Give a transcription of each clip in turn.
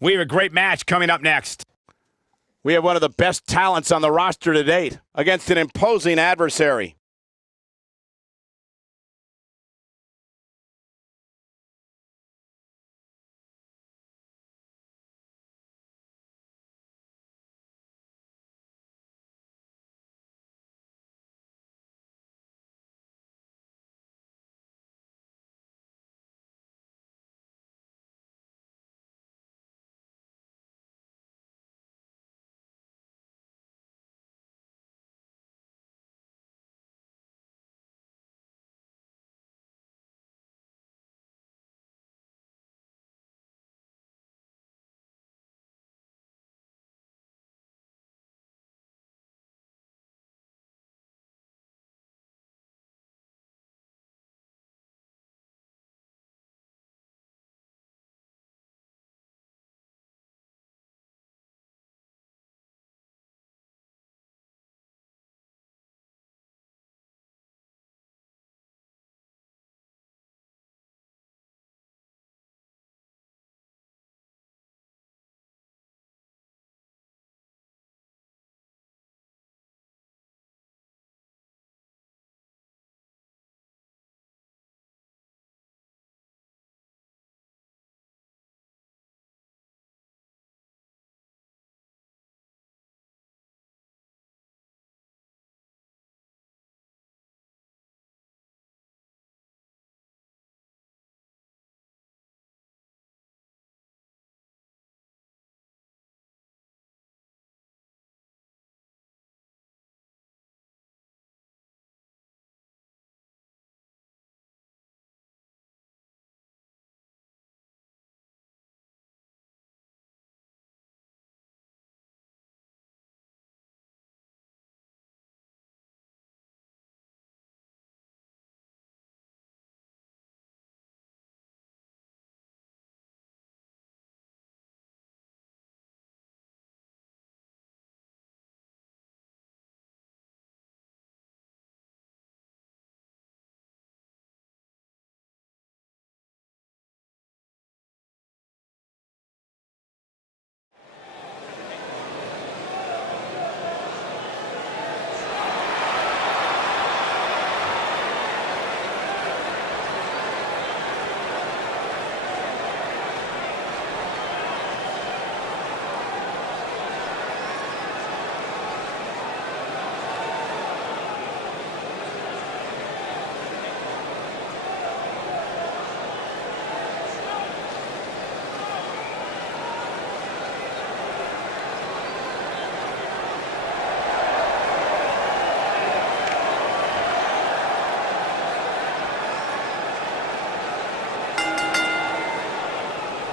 We have a great match coming up next. We have one of the best talents on the roster to date against an imposing adversary.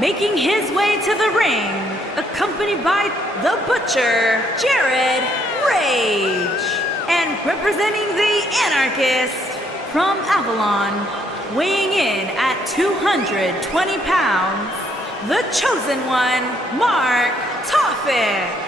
Making his way to the ring, accompanied by the Butcher, Jared Rage. And representing the Anarchist from Avalon, weighing in at 220 pounds, the Chosen One, Mark Toffick.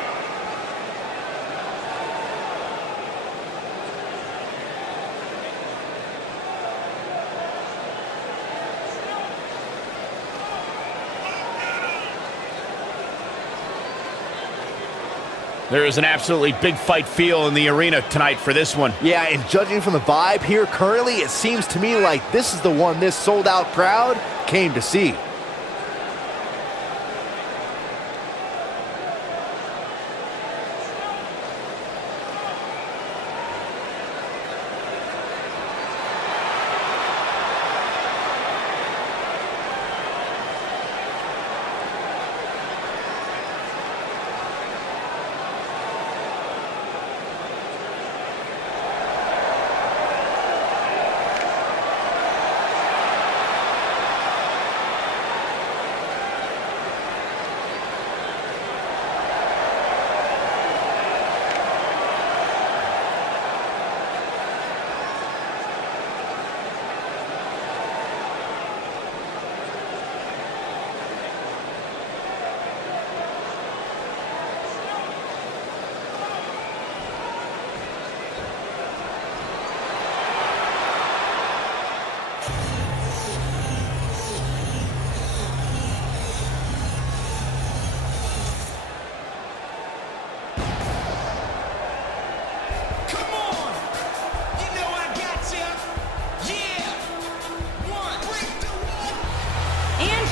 There is an absolutely big fight feel in the arena tonight for this one. Yeah, and judging from the vibe here currently, it seems to me like this is the one this sold-out crowd came to see.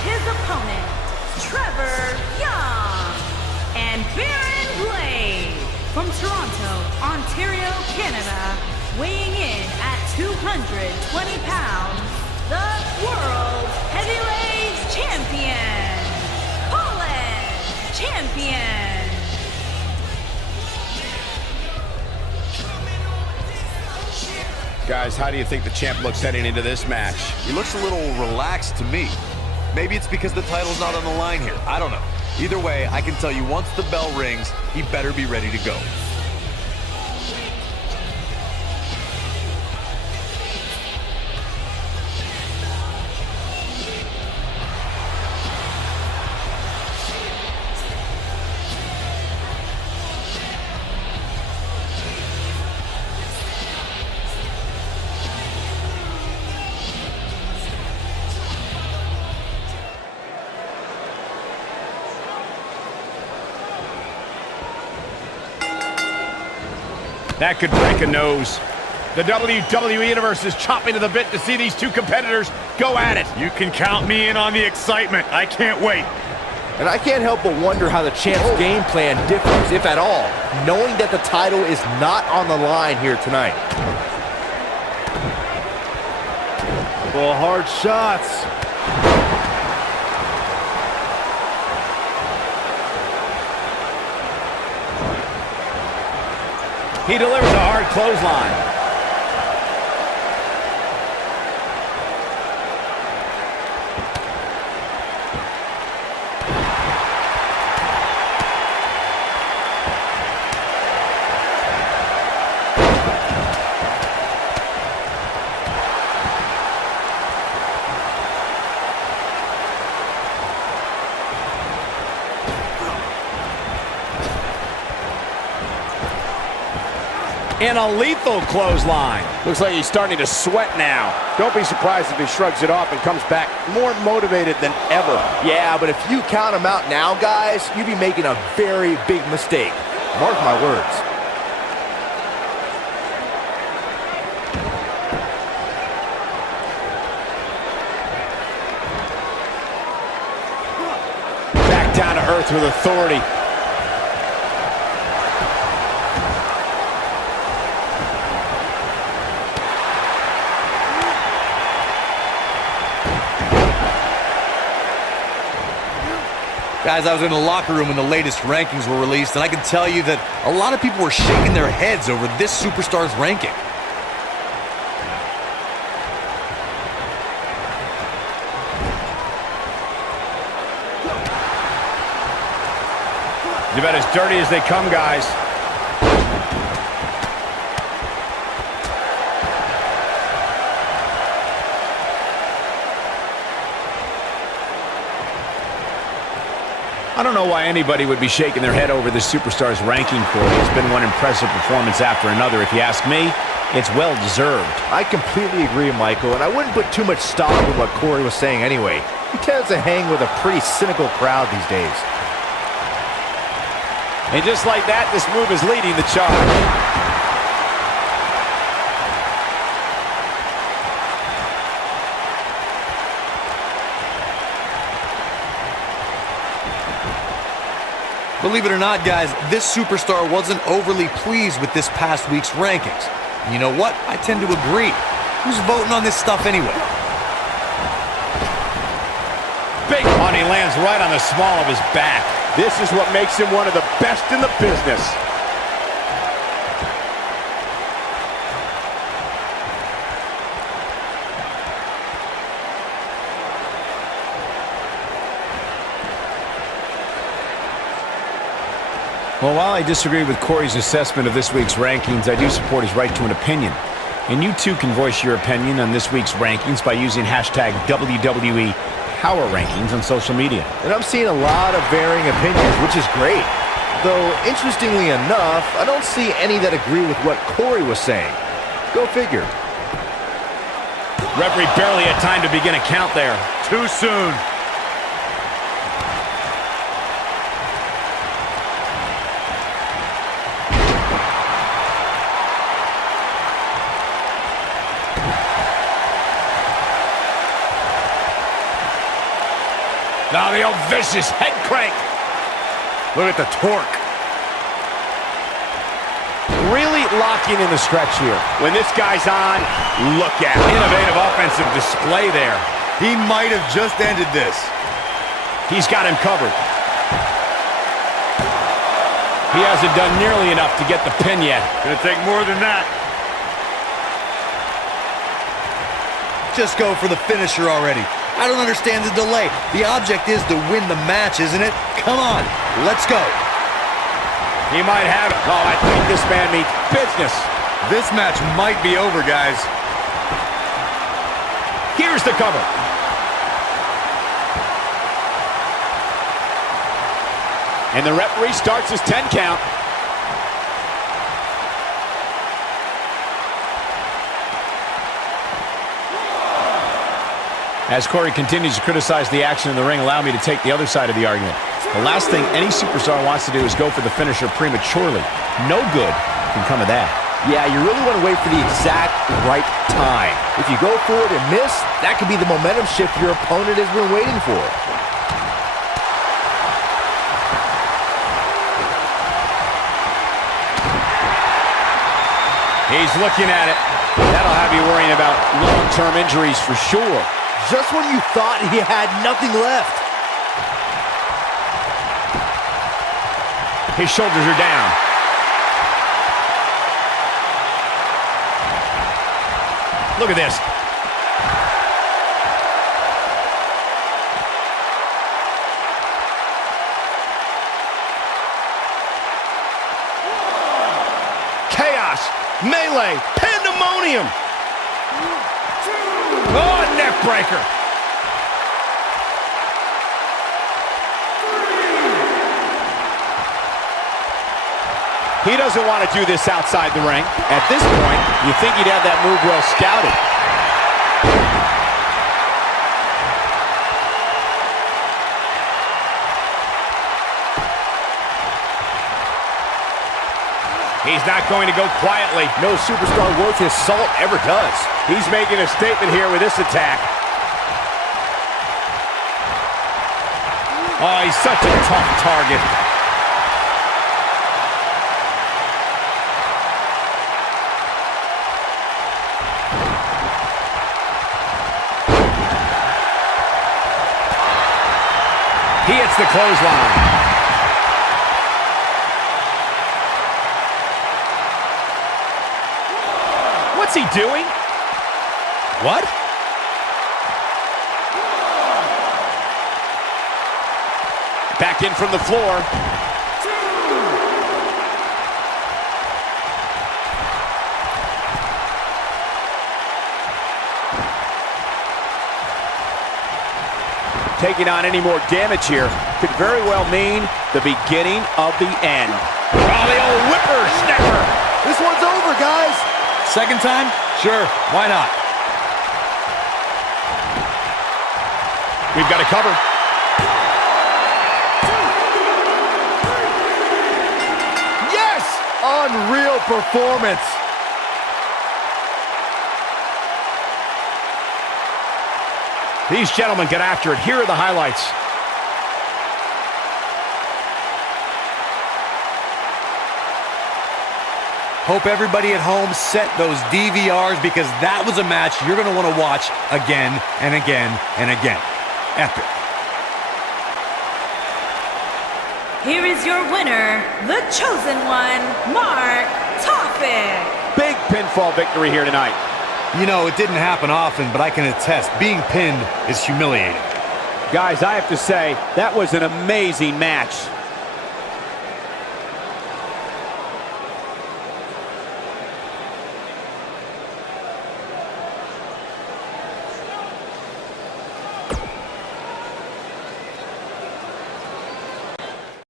his opponent, Trevor Young, and Baron Blade from Toronto, Ontario, Canada, weighing in at 220 pounds, the World Heavyweight Champion, Poland Champion. Guys, how do you think the champ looks heading into this match? He looks a little relaxed to me. Maybe it's because the title's not on the line here. I don't know. Either way, I can tell you once the bell rings, he better be ready to go. That could break a nose. The WWE Universe is chopping to the bit to see these two competitors go at it. You can count me in on the excitement. I can't wait. And I can't help but wonder how the champ's game plan differs, if at all, knowing that the title is not on the line here tonight. Well, hard shots. He delivers a hard clothesline. And a lethal clothesline. Looks like he's starting to sweat now. Don't be surprised if he shrugs it off and comes back more motivated than ever. Yeah, but if you count him out now, guys, you'd be making a very big mistake. Mark my words. Back down to earth with authority. Guys, I was in the locker room when the latest rankings were released, and I can tell you that a lot of people were shaking their heads over this superstar's ranking. It's about as dirty as they come, guys. I don't know why anybody would be shaking their head over this superstar's ranking, Corey. It's been one impressive performance after another. If you ask me, it's well-deserved. I completely agree, Michael, and I wouldn't put too much stock in what Corey was saying anyway. He tends to hang with a pretty cynical crowd these days. And just like that, this move is leading the charge. Believe it or not, guys, this superstar wasn't overly pleased with this past week's rankings. And you know what? I tend to agree. Who's voting on this stuff anyway? Big one, he lands right on the small of his back. This is what makes him one of the best in the business. Well, while I disagree with Corey's assessment of this week's rankings, I do support his right to an opinion. And you too can voice your opinion on this week's rankings by using hashtag WWE Power Rankings on social media. And I'm seeing a lot of varying opinions, which is great. Though, interestingly enough, I don't see any that agree with what Corey was saying. Go figure. Referee barely had time to begin a count there. Too soon. Now the old vicious head crank. Look at the torque. Really locking in the stretch here. When this guy's on, look at it. Innovative offensive display there. He might have just ended this. He's got him covered. He hasn't done nearly enough to get the pin yet. Gonna take more than that. Just go for the finisher already. I don't understand the delay. The object is to win the match, isn't it? Come on, let's go. He might have it. Oh, I think this man means business. This match might be over, guys. Here's the cover. And the referee starts his 10 count. As Corey continues to criticize the action in the ring, allow me to take the other side of the argument. The last thing any superstar wants to do is go for the finisher prematurely. No good can come of that. Yeah, you really want to wait for the exact right time. If you go for it and miss, that could be the momentum shift your opponent has been waiting for. He's looking at it. That'll have you worrying about long-term injuries for sure. Just when you thought he had nothing left. His shoulders are down. Look at this. Chaos, melee, pandemonium. Oh, neck breaker. He doesn't want to do this outside the ring. At this point, you think he'd have that move well scouted. He's not going to go quietly. No superstar worth his salt ever does. He's making a statement here with this attack. Oh, he's such a tough target. He hits the clothesline. What's he doing? What? Back in from the floor. Taking on any more damage here could very well mean the beginning of the end. Oh, the old whippersnapper. This one's over, guys. Second time? Sure, why not? We've got a cover. Yes! Unreal performance. These gentlemen get after it. Here are the highlights. Hope everybody at home set those DVRs because that was a match you're going to want to watch again and again and again. Epic. Here is your winner, the chosen one, Mark Toffin. Big pinfall victory here tonight. You know, it didn't happen often, but I can attest, being pinned is humiliating. Guys, I have to say, that was an amazing match.